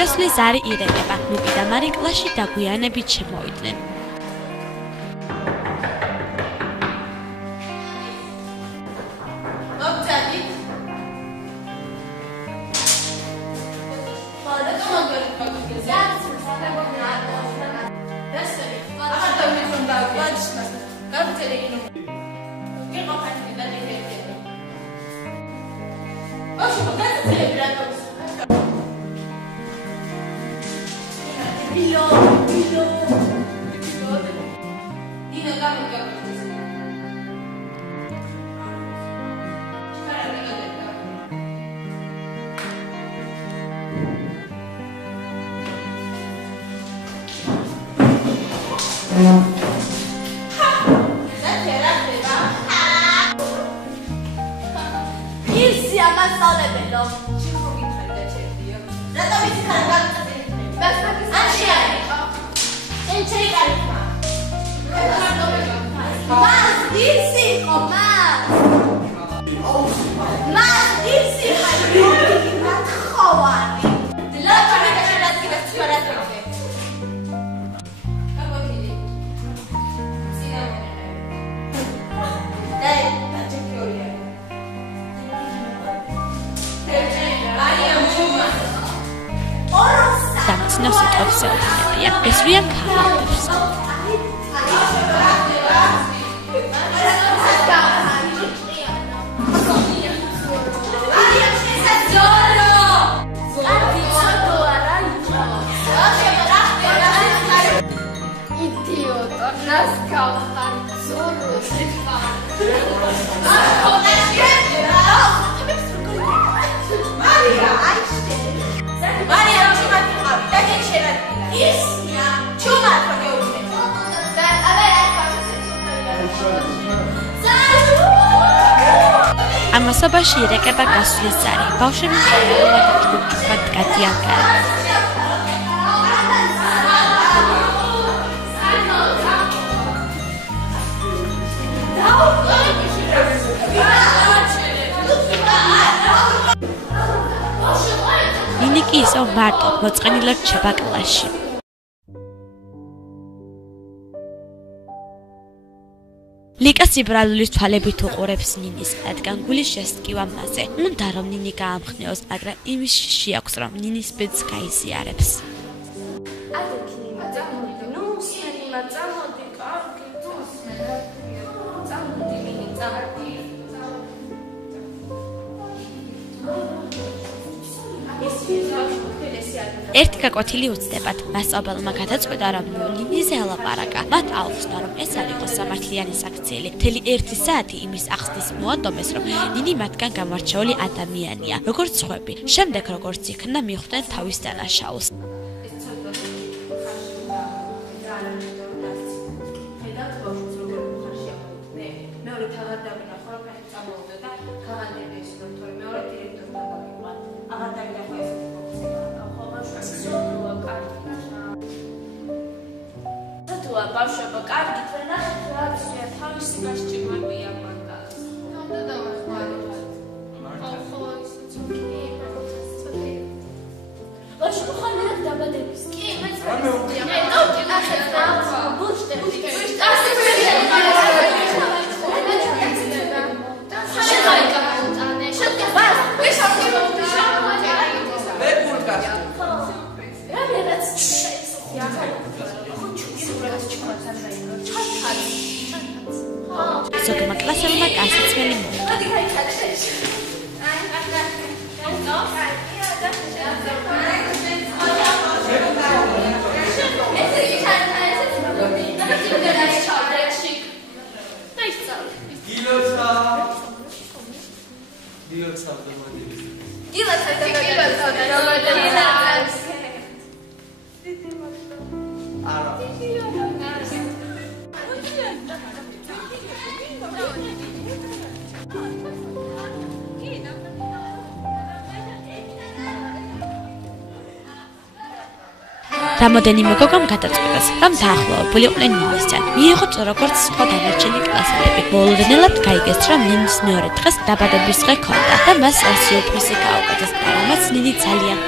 შესვლის ზარი ირეკება. ლუკი და მარი კლასში დაგვიანებით შემოვიდნენ. ამასობაში ირეკება გასვლის ზარი. ბავშვები ჯგუფ-ჯგუფად გადიან გარეთ. ნინი კი ისევ მარტო მოწყენილად რჩება კლასში. ლიკა სიბრალულის თვალებით უყურებს ნინის, რადგან გულის შესტკივა მასზე. უნდა რომ ნინი გაამხნეოს, მაგრამ იმის შეაქვს, რომ ნინის ბედს გაიზიარებს. ერთი გაკვეთილი უცდებათ. მასწავლებელმა გადაწყვეტა, რომ ნინიზე ელაპარაკა. მათ აუხსნა, რომ ეს არ იყოს სამართლიანი საქციელი. მთელი 1 საათი იმის ახსნის მოადომეს, რომ ნინი მათგან გამორჩეული ადამიანია, როგორც სხვები. შემდეგ, როგორც იქნა, მიხვდნენ თავის დანაშაულს. ბავშვებო, კარგი ვნახეთ რა ისია თავისი გასჭირვებია მაგას. ნამდვილად დავახმარებთ. ხო, ისე ცოტა. ბავშვო, ხომ არ დაბადების? კი, მეც რა. ნახეთ რა, ბუშტები. ზოგმა კლასელმა კასიცმელი მოუტანა. რამოდენიმე გოგომ გადაწყვეტეს, რომ დაახლოებულიყვნენ ნინისთან. მიიღო როგორც სხვა დანარჩენი კლასელები. მოულოდნელად გაიგეს, რომ ნინის მეორე დღეს დაბადების დღე ჰქონდა და მას სიურპრიზი გაუკეთეს, რომელმაც ნინი ძალიან